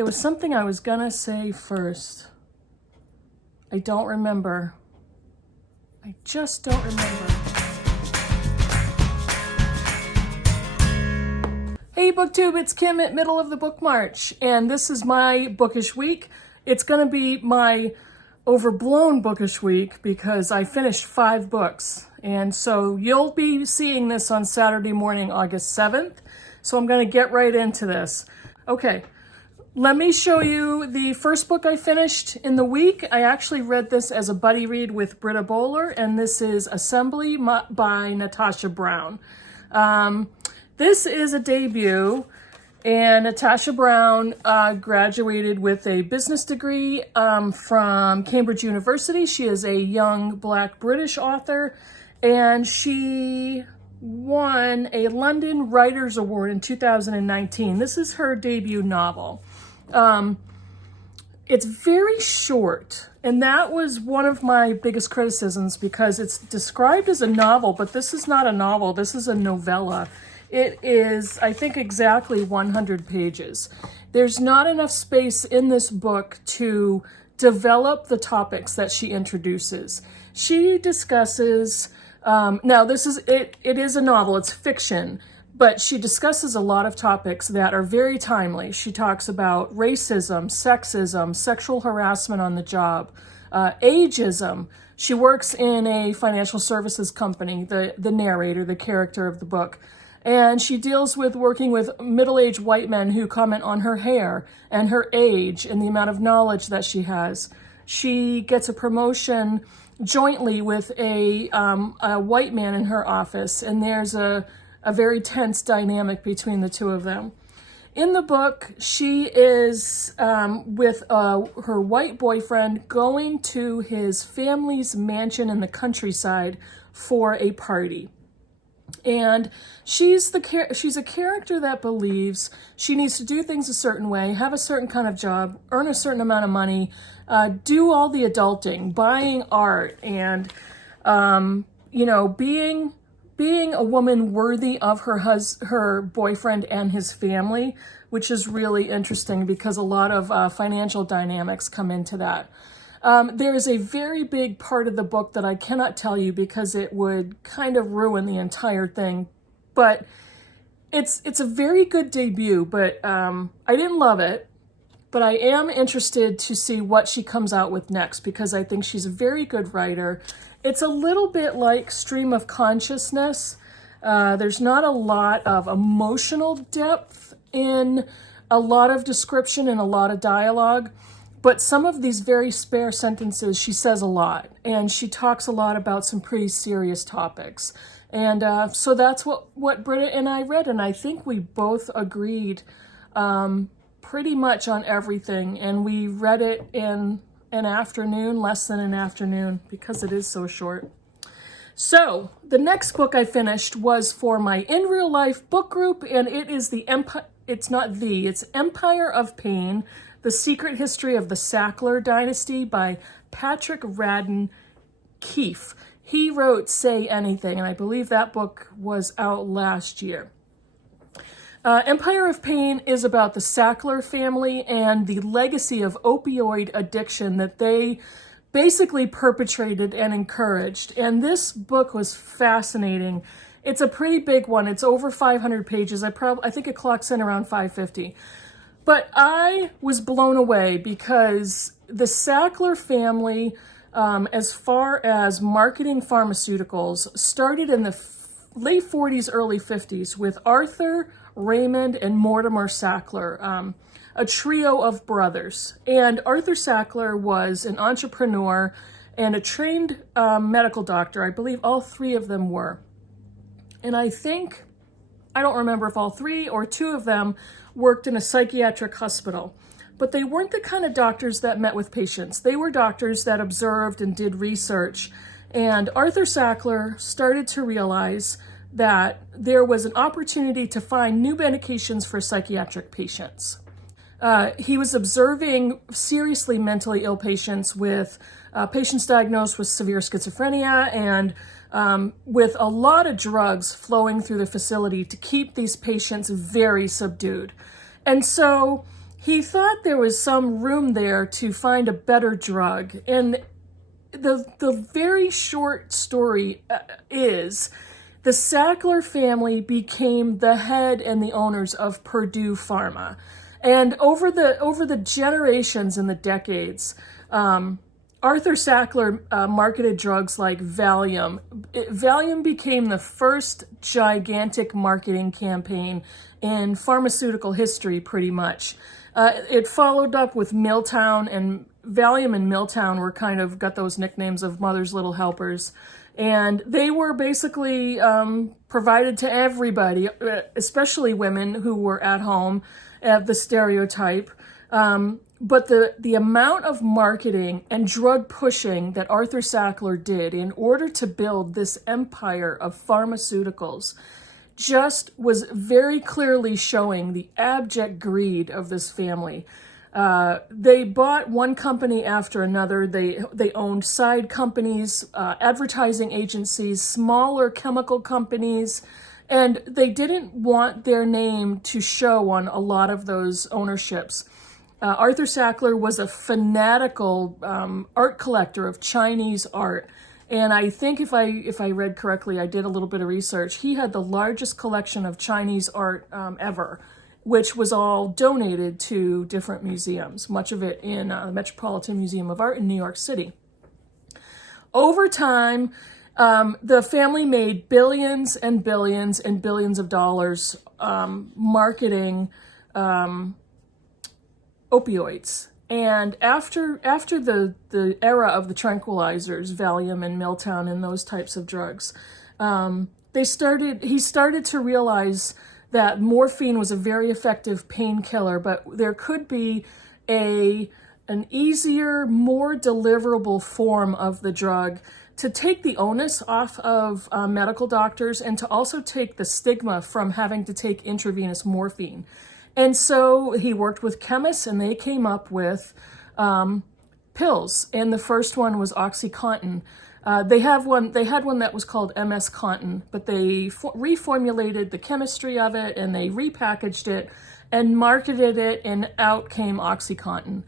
There was something I was gonna say first. I don't remember. I just don't remember. Hey BookTube, it's Kim at Middle of the Book March, and this is my Bookish week. It's gonna be my overblown Bookish week because I finished 5 books. And so you'll be seeing this on Saturday morning, August 7th. So I'm gonna get right into this. Okay. Let me show you the first book I finished in the week. I actually read this as a buddy read with Britta Bowler, and this is Assembly by Natasha Brown. This is a debut, and Natasha Brown graduated with a business degree from Cambridge University. She is a young Black British author, and she won a London Writers' Award in 2019. This is her debut novel. It's very short, and that was one of my biggest criticisms because it's described as a novel, but this is not a novel. This is a novella. It is, I think, exactly 100 pages. There's not enough space in this book to develop the topics that she introduces. She discusses, now this is, it is a novel, it's fiction, but she discusses a lot of topics that are very timely. She talks about racism, sexism, sexual harassment on the job, ageism. She works in a financial services company, the narrator, the character of the book. And she deals with working with middle-aged white men who comment on her hair and her age and the amount of knowledge that she has. She gets a promotion jointly with a white man in her office, and there's a very tense dynamic between the two of them. In the book, she is with her white boyfriend going to his family's mansion in the countryside for a party. And she's a character that believes she needs to do things a certain way, have a certain kind of job, earn a certain amount of money, do all the adulting, buying art, and being a woman worthy of her boyfriend and his family, which is really interesting because a lot of financial dynamics come into that. There is a very big part of the book that I cannot tell you because it would kind of ruin the entire thing, but it's a very good debut, but I didn't love it, but I am interested to see what she comes out with next because I think she's a very good writer. It's a little bit like Stream of Consciousness. There's not a lot of emotional depth in a lot of description and a lot of dialogue, but some of these very spare sentences, she says a lot, and she talks a lot about some pretty serious topics. And so that's what Britta and I read, and I think we both agreed pretty much on everything, and we read it in an afternoon, less than an afternoon, because it is so short. So the next book I finished was for my in real life book group, and it is it's Empire of Pain, The Secret History of the Sackler Dynasty by Patrick Radden Keefe. He wrote Say Anything, and I believe that book was out last year. Empire of Pain is about the Sackler family and the legacy of opioid addiction that they basically perpetrated and encouraged. And this book was fascinating. It's a pretty big one. It's over 500 pages. I think it clocks in around 550. But I was blown away because the Sackler family, as far as marketing pharmaceuticals, started in the late 40s, early 50s with Arthur, Raymond, and Mortimer Sackler, a trio of brothers. And Arthur Sackler was an entrepreneur and a trained medical doctor. I believe all 3 of them were. And I don't remember if all 3 or 2 of them worked in a psychiatric hospital. But they weren't the kind of doctors that met with patients. They were doctors that observed and did research. And Arthur Sackler started to realize that there was an opportunity to find new medications for psychiatric patients. He was observing seriously mentally ill patients with patients diagnosed with severe schizophrenia and with a lot of drugs flowing through the facility to keep these patients very subdued. And so he thought there was some room there to find a better drug. And the very short story is the Sackler family became the head and the owners of Purdue Pharma. And over the generations and the decades, Arthur Sackler marketed drugs like Valium. Valium became the first gigantic marketing campaign in pharmaceutical history, pretty much. It followed up with Milltown, and Valium and Milltown were kind of got those nicknames of Mother's Little Helpers. And they were basically provided to everybody, especially women who were at home, the stereotype. But the amount of marketing and drug pushing that Arthur Sackler did in order to build this empire of pharmaceuticals just was very clearly showing the abject greed of this family. They bought one company after another. They owned side companies, advertising agencies, smaller chemical companies, and they didn't want their name to show on a lot of those ownerships. Arthur Sackler was a fanatical art collector of Chinese art. And I think if I read correctly, I did a little bit of research, he had the largest collection of Chinese art ever, which was all donated to different museums, much of it in the Metropolitan Museum of Art in New York City. Over time, the family made billions and billions and billions of dollars marketing opioids. And after the era of the tranquilizers, Valium and Milltown and those types of drugs, he started to realize that morphine was a very effective painkiller, but there could be an easier, more deliverable form of the drug to take the onus off of medical doctors and to also take the stigma from having to take intravenous morphine. And so he worked with chemists, and they came up with pills. And the first one was OxyContin. They had one that was called MS Contin, but they reformulated the chemistry of it, and they repackaged it and marketed it, and out came OxyContin,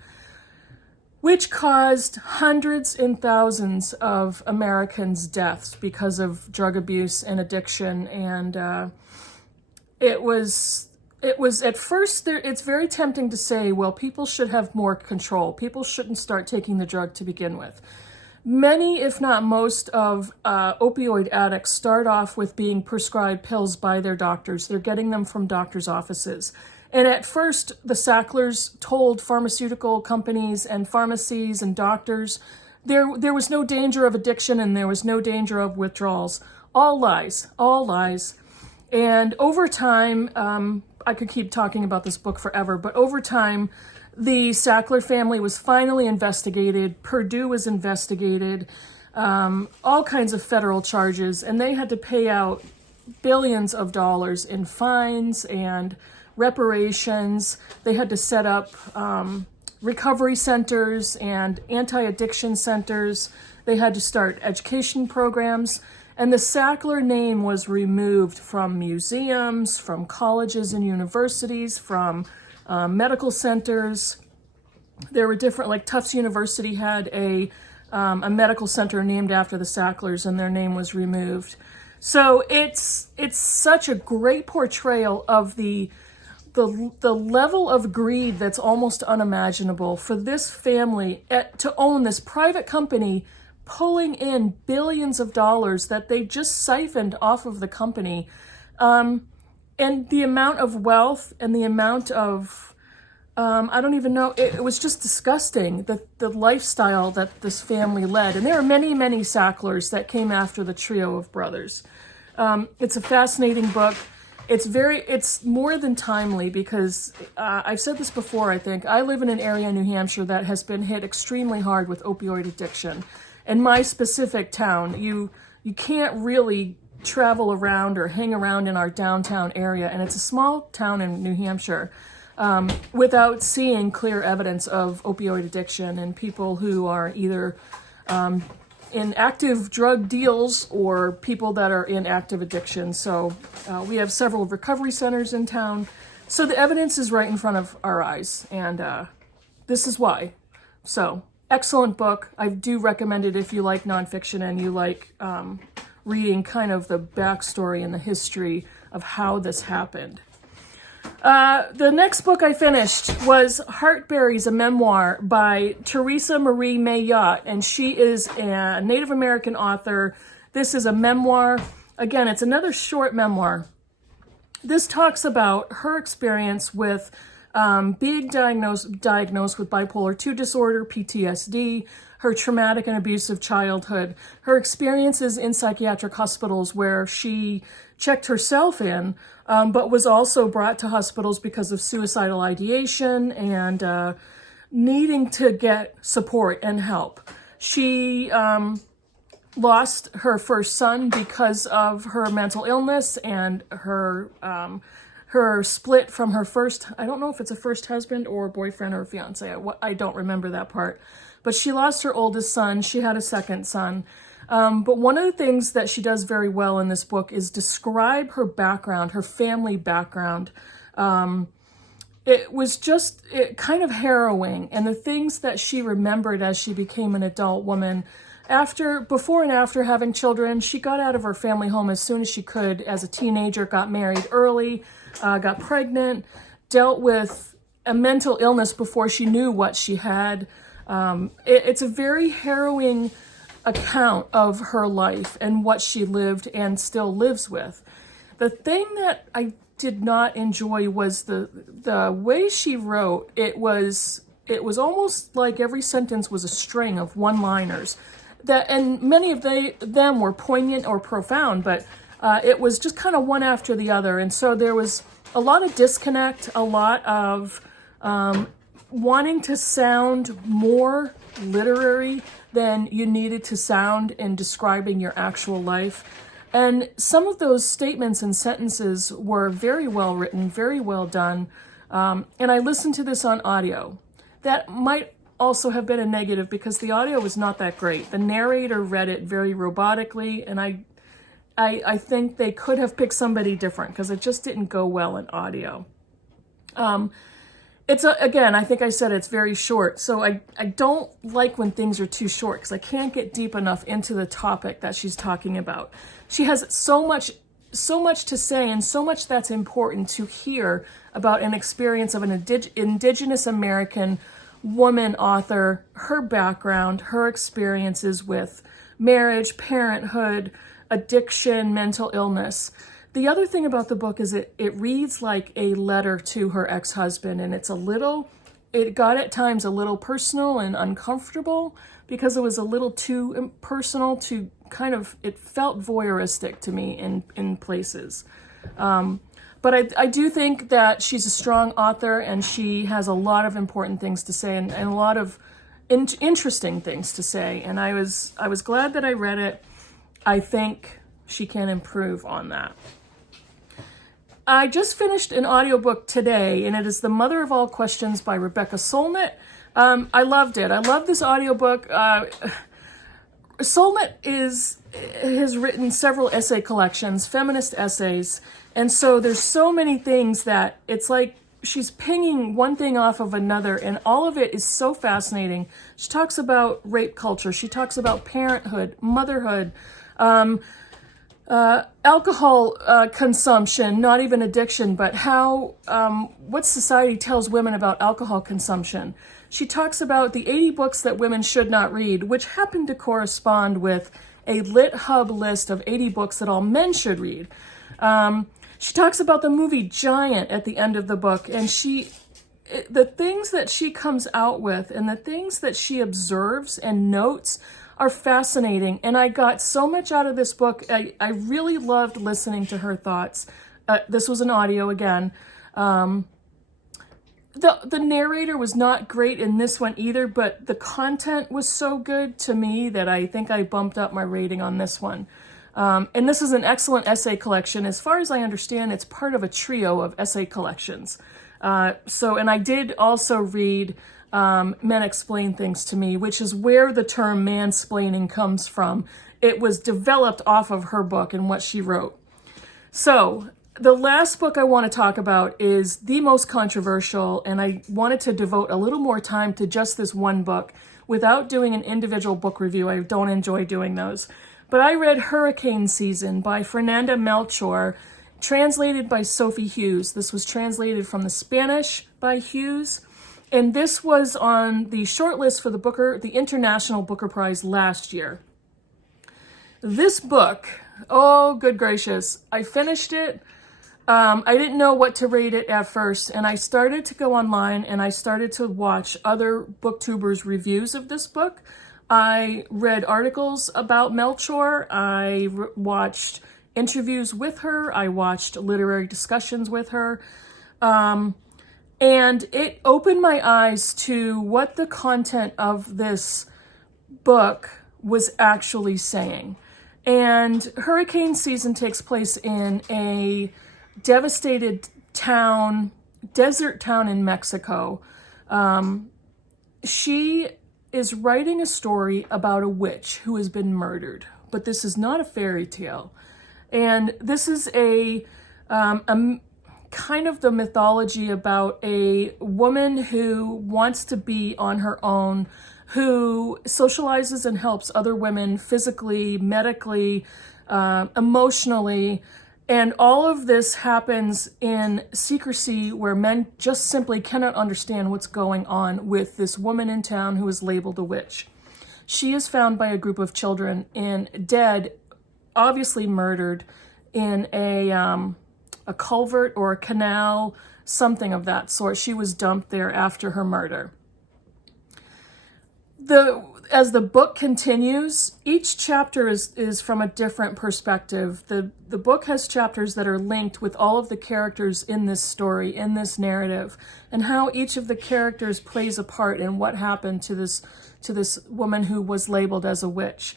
which caused hundreds and thousands of Americans' deaths because of drug abuse and addiction. And it was at first, it's very tempting to say, well, people should have more control. People shouldn't start taking the drug to begin with. Many, if not most, of opioid addicts start off with being prescribed pills by their doctors. They're getting them from doctors' offices. And at first, the Sacklers told pharmaceutical companies and pharmacies and doctors there was no danger of addiction and there was no danger of withdrawals. All lies, all lies. And over time, I could keep talking about this book forever, but over time, the Sackler family was finally investigated. Purdue was investigated, all kinds of federal charges, and they had to pay out billions of dollars in fines and reparations. They had to set up recovery centers and anti-addiction centers. They had to start education programs. And the Sackler name was removed from museums, from colleges and universities, from medical centers. There were different, like Tufts University had a medical center named after the Sacklers, and their name was removed. So it's such a great portrayal of the level of greed that's almost unimaginable for this family to own this private company, pulling in billions of dollars that they just siphoned off of the company. And the amount of wealth and the amount of, I don't even know, it was just disgusting, the lifestyle that this family led. And there are many, many Sacklers that came after the trio of brothers. It's a fascinating book. It's more than timely because I've said this before, I think. I live in an area in New Hampshire that has been hit extremely hard with opioid addiction. In my specific town, you can't really travel around or hang around in our downtown area, and it's a small town in New Hampshire, without seeing clear evidence of opioid addiction and people who are either in active drug deals or people that are in active addiction. So we have several recovery centers in town. So the evidence is right in front of our eyes, and this is why. So, excellent book. I do recommend it if you like nonfiction and you like reading kind of the backstory and the history of how this happened. The next book I finished was Heartberries, a memoir by Teresa Marie Mayotte, and she is a Native American author. This is a memoir. Again, it's another short memoir. This talks about her experience with being diagnosed with bipolar II disorder, PTSD, her traumatic and abusive childhood, her experiences in psychiatric hospitals where she checked herself in, but was also brought to hospitals because of suicidal ideation and needing to get support and help. She lost her first son because of her mental illness and her split from her first, I don't know if it's a first husband or boyfriend or fiance. I don't remember that part. But she lost her oldest son. She had a second son. But one of the things that she does very well in this book is describe her background, her family background. It was just kind of harrowing. And the things that she remembered as she became an adult woman, before and after having children, she got out of her family home as soon as she could as a teenager, got married early, got pregnant, dealt with a mental illness before she knew what she had. It's a very harrowing account of her life and what she lived and still lives with. The thing that I did not enjoy was the way she wrote. It was almost like every sentence was a string of one-liners. And many of them were poignant or profound, but it was just kind of one after the other. And so there was a lot of disconnect, a lot of wanting to sound more literary than you needed to sound in describing your actual life. And some of those statements and sentences were very well written, very well done. And I listened to this on audio. That might also have been a negative because the audio was not that great. The narrator read it very robotically, and I think they could have picked somebody different because it just didn't go well in audio. Again, I think I said it's very short, so I don't like when things are too short because I can't get deep enough into the topic that she's talking about. She has so much to say and so much that's important to hear about an experience of an Indigenous American woman author, her background, her experiences with marriage, parenthood, addiction, mental illness. The other thing about the book is it reads like a letter to her ex-husband, and it got at times a little personal and uncomfortable because it was a little too personal to it felt voyeuristic to me in places. But I do think that she's a strong author and she has a lot of important things to say and a lot of interesting things to say. And I was glad that I read it. I think she can improve on that. I just finished an audiobook today, and it is The Mother of All Questions by Rebecca Solnit. I loved it. I love this audiobook. Solnit has written several essay collections, feminist essays, and so there's so many things that it's like she's pinging one thing off of another, and all of it is so fascinating. She talks about rape culture. She talks about parenthood, motherhood, alcohol consumption, not even addiction, but how what society tells women about alcohol consumption. She talks about the 80 books that women should not read, which happen to correspond with a LitHub list of 80 books that all men should read. She talks about the movie Giant at the end of the book, and the things that she comes out with and the things that she observes and notes are fascinating. And I got so much out of this book. I really loved listening to her thoughts. This was an audio again. The narrator was not great in this one either, but the content was so good to me that I think I bumped up my rating on this one. And this is an excellent essay collection. As far as I understand, it's part of a trio of essay collections. And I did also read Men Explain Things to Me, which is where the term mansplaining comes from. It was developed off of her book and what she wrote. So The last book I want to talk about is the most controversial, and I wanted to devote a little more time to just this one book without doing an individual book review. I don't enjoy doing those. But I read Hurricane Season by Fernanda Melchor, translated by Sophie Hughes. This was translated from the Spanish by Hughes, and this was on the shortlist for the International Booker Prize last year. This book, oh good gracious, I finished it. I didn't know what to rate it at first, and I started to go online and I started to watch other booktubers' reviews of this book. I read articles about Melchor, I watched interviews with her, I watched literary discussions with her, and it opened my eyes to what the content of this book was actually saying. And Hurricane Season takes place in a devastated town, desert town in Mexico. She is writing a story about a witch who has been murdered, but this is not a fairy tale. And this is a kind of the mythology about a woman who wants to be on her own, who socializes and helps other women physically, medically, emotionally, and all of this happens in secrecy where men just simply cannot understand what's going on with this woman in town who is labeled a witch. She is found by a group of children dead, obviously murdered, in a culvert or a canal, something of that sort. She was dumped there after her murder. As the book continues, each chapter is from a different perspective. The book has chapters that are linked with all of the characters in this story, in this narrative, and how each of the characters plays a part in what happened to this woman who was labeled as a witch.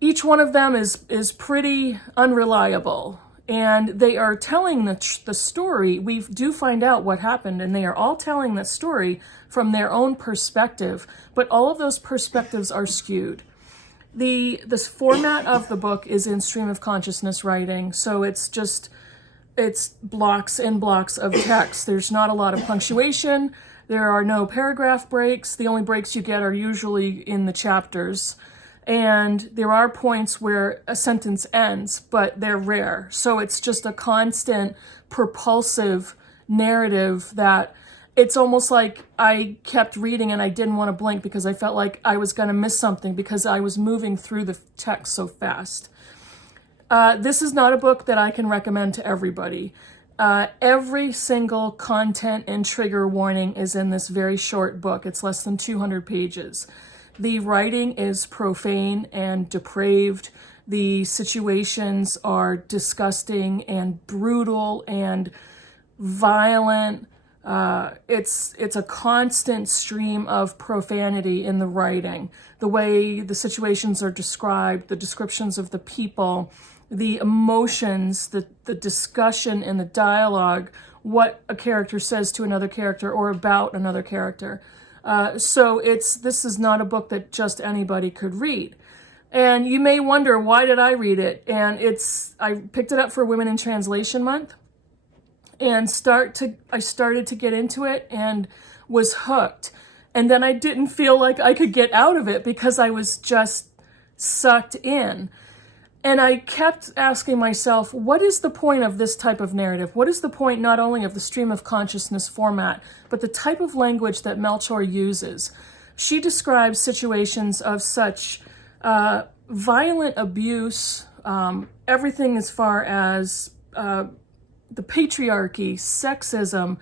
Each one of them is pretty unreliable, and they are telling the story. We do find out what happened, and they are all telling the story from their own perspective, but all of those perspectives are skewed. This format of the book is in stream of consciousness writing, so it's blocks and blocks of text. There's not a lot of punctuation. There are no paragraph breaks. The only breaks you get are usually in the chapters. And there are points where a sentence ends, but they're rare. So it's just a constant propulsive narrative that it's almost like I kept reading and I didn't want to blink because I felt like I was going to miss something because I was moving through the text so fast. This is not a book that I can recommend to everybody. Every single content and trigger warning is in this very short book. It's less than 200 pages. The writing is profane and depraved. The situations are disgusting and brutal and violent. It's a constant stream of profanity in the writing. The way the situations are described, the descriptions of the people, the emotions, the discussion and the dialogue, what a character says to another character or about another character. So this is not a book that just anybody could read. And you may wonder, why did I read it? And I picked it up for Women in Translation Month and I started to get into it and was hooked. And then I didn't feel like I could get out of it because I was just sucked in. And I kept asking myself, what is the point of this type of narrative? What is the point not only of the stream of consciousness format, but the type of language that Melchor uses? She describes situations of such violent abuse, everything as far as the patriarchy, sexism,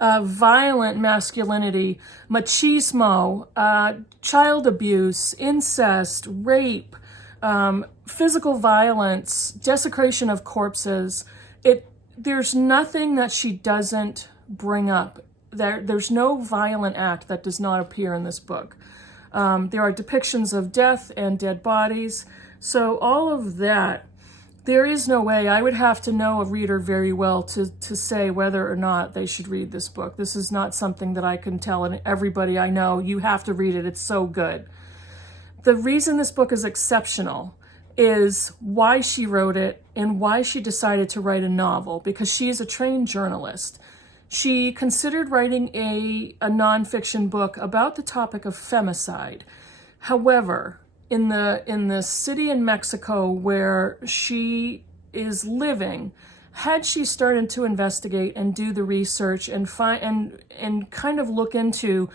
violent masculinity, machismo, child abuse, incest, rape, physical violence, desecration of corpses. There's nothing that she doesn't bring up. There's no violent act that does not appear in this book. There are depictions of death and dead bodies. So all of that, there is no way. I would have to know a reader very well to say whether or not they should read this book. This is not something that I can tell everybody I know, you have to read it, it's so good. The reason this book is exceptional is why she wrote it and why she decided to write a novel, because she is a trained journalist. She considered writing a nonfiction book about the topic of femicide. However, in the city in Mexico where she is living, had she started to investigate and do the research and kind of look into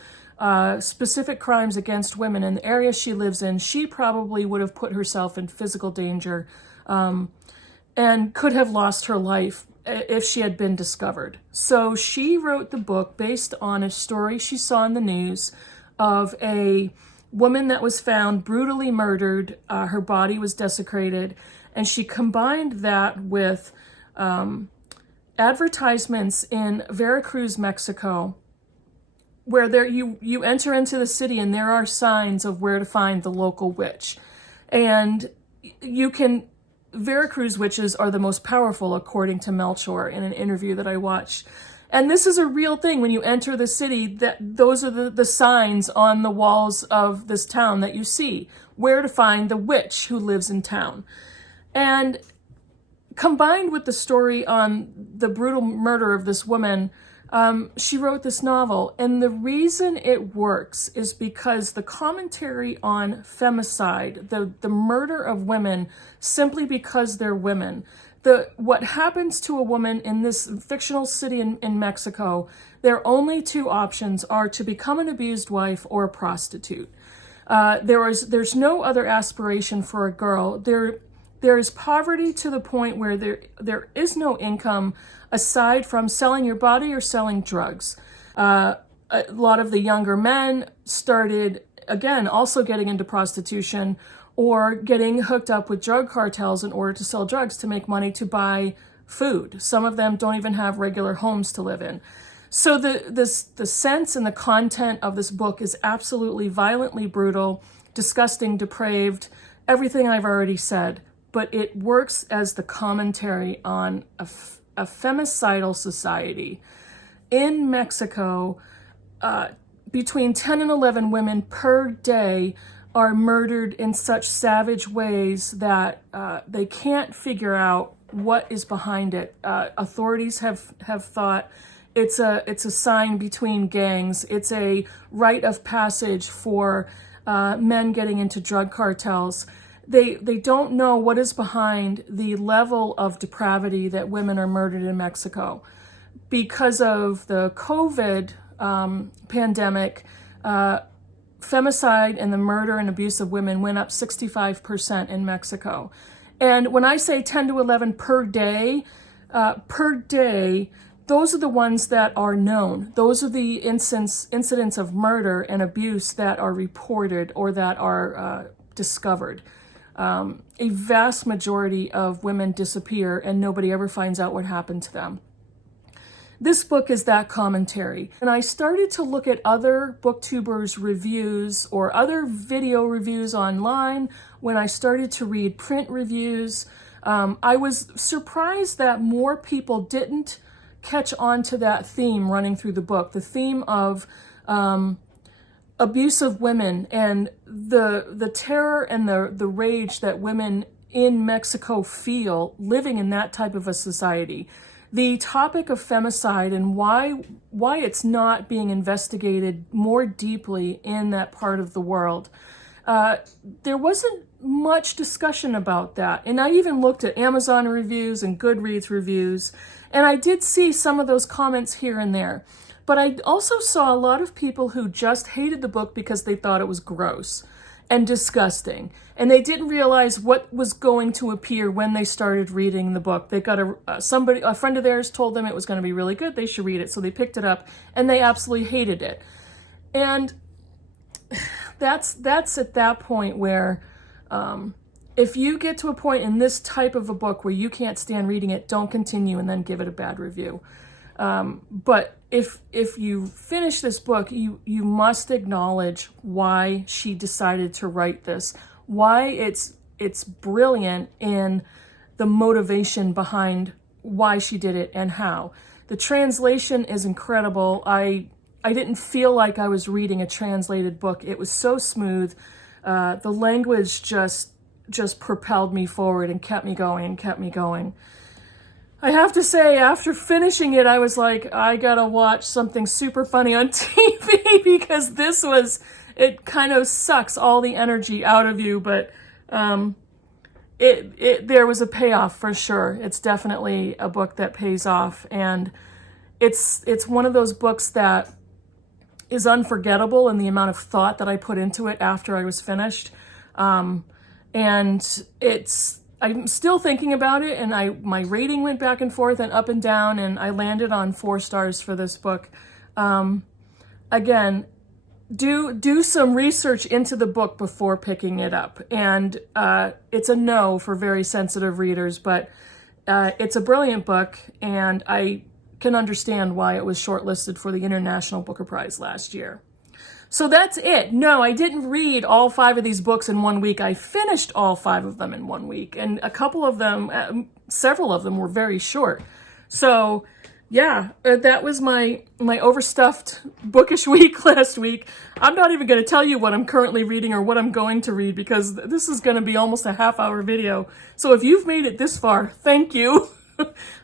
specific crimes against women in the area she lives in, she probably would have put herself in physical danger and could have lost her life if she had been discovered. So she wrote the book based on a story she saw in the news of a woman that was found brutally murdered. Her body was desecrated, and she combined that with advertisements in Veracruz, Mexico, where you enter into the city and there are signs of where to find the local witch. And Veracruz witches are the most powerful, according to Melchor in an interview that I watched. And this is a real thing. When you enter the city, those are the signs on the walls of this town that you see, where to find the witch who lives in town. And combined with the story on the brutal murder of this woman, she wrote this novel. And the reason it works is because the commentary on femicide, the murder of women simply because they're women, what happens to a woman in this fictional city in Mexico, their only two options are to become an abused wife or a prostitute. There's no other aspiration for a girl. There is poverty to the point where there is no income aside from selling your body or selling drugs. A lot of the younger men started, again, also getting into prostitution or getting hooked up with drug cartels in order to sell drugs to make money to buy food. Some of them don't even have regular homes to live in. So the sense and the content of this book is absolutely violently brutal, disgusting, depraved, everything I've already said. But it works as the commentary on a femicidal society. In Mexico, between 10 and 11 women per day are murdered in such savage ways that they can't figure out what is behind it. Authorities have thought it's a sign between gangs. It's a rite of passage for men getting into drug cartels. They don't know what is behind the level of depravity that women are murdered in Mexico. Because of the COVID pandemic, femicide and the murder and abuse of women went up 65% in Mexico. And when I say 10 to 11 per day, those are the ones that are known. Those are the incidents of murder and abuse that are reported or that are discovered. A vast majority of women disappear and nobody ever finds out what happened to them. This book is that commentary. And I started to look at other booktubers' reviews or other video reviews online when I started to read print reviews. I was surprised that more people didn't catch on to that theme running through the book, the theme of abuse of women and the terror and the rage that women in Mexico feel living in that type of a society. The topic of femicide and why it's not being investigated more deeply in that part of the world. There wasn't much discussion about that. And I even looked at Amazon reviews and Goodreads reviews, and I did see some of those comments here and there. But I also saw a lot of people who just hated the book because they thought it was gross and disgusting. And they didn't realize what was going to appear when they started reading the book. They got a friend of theirs told them it was going to be really good, they should read it. So they picked it up and they absolutely hated it. And that's at that point where if you get to a point in this type of a book where you can't stand reading it, don't continue and then give it a bad review. But if you finish this book, you must acknowledge why she decided to write this, why it's brilliant in the motivation behind why she did it and how. The translation is incredible. I didn't feel like I was reading a translated book. It was so smooth. The language just just propelled me forward and kept me going and kept me going. I have to say, after finishing it, I was like, I gotta watch something super funny on TV because it kind of sucks all the energy out of you, but there was a payoff for sure. It's definitely a book that pays off, and it's one of those books that is unforgettable in the amount of thought that I put into it after I was finished. And I'm still thinking about it, and my rating went back and forth and up and down, and I landed on 4 stars for this book. Again, do some research into the book before picking it up. And it's a no for very sensitive readers, but it's a brilliant book, and I can understand why it was shortlisted for the International Booker Prize last year. So that's it. No, I didn't read all 5 of these books in 1 week. I finished all 5 of them in 1 week, and a couple of them, several of them were very short. So yeah, that was my overstuffed bookish week last week. I'm not even going to tell you what I'm currently reading or what I'm going to read, because this is going to be almost a half-hour video. So if you've made it this far, thank you.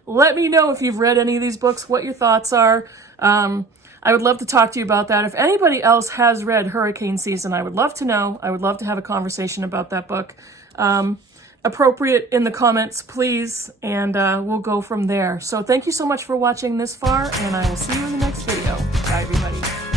Let me know if you've read any of these books, what your thoughts are. I would love to talk to you about that. If anybody else has read Hurricane Season, I would love to know. I would love to have a conversation about that book. Appropriate in the comments, please, and we'll go from there. So thank you so much for watching this far, and I will see you in the next video. Bye, everybody.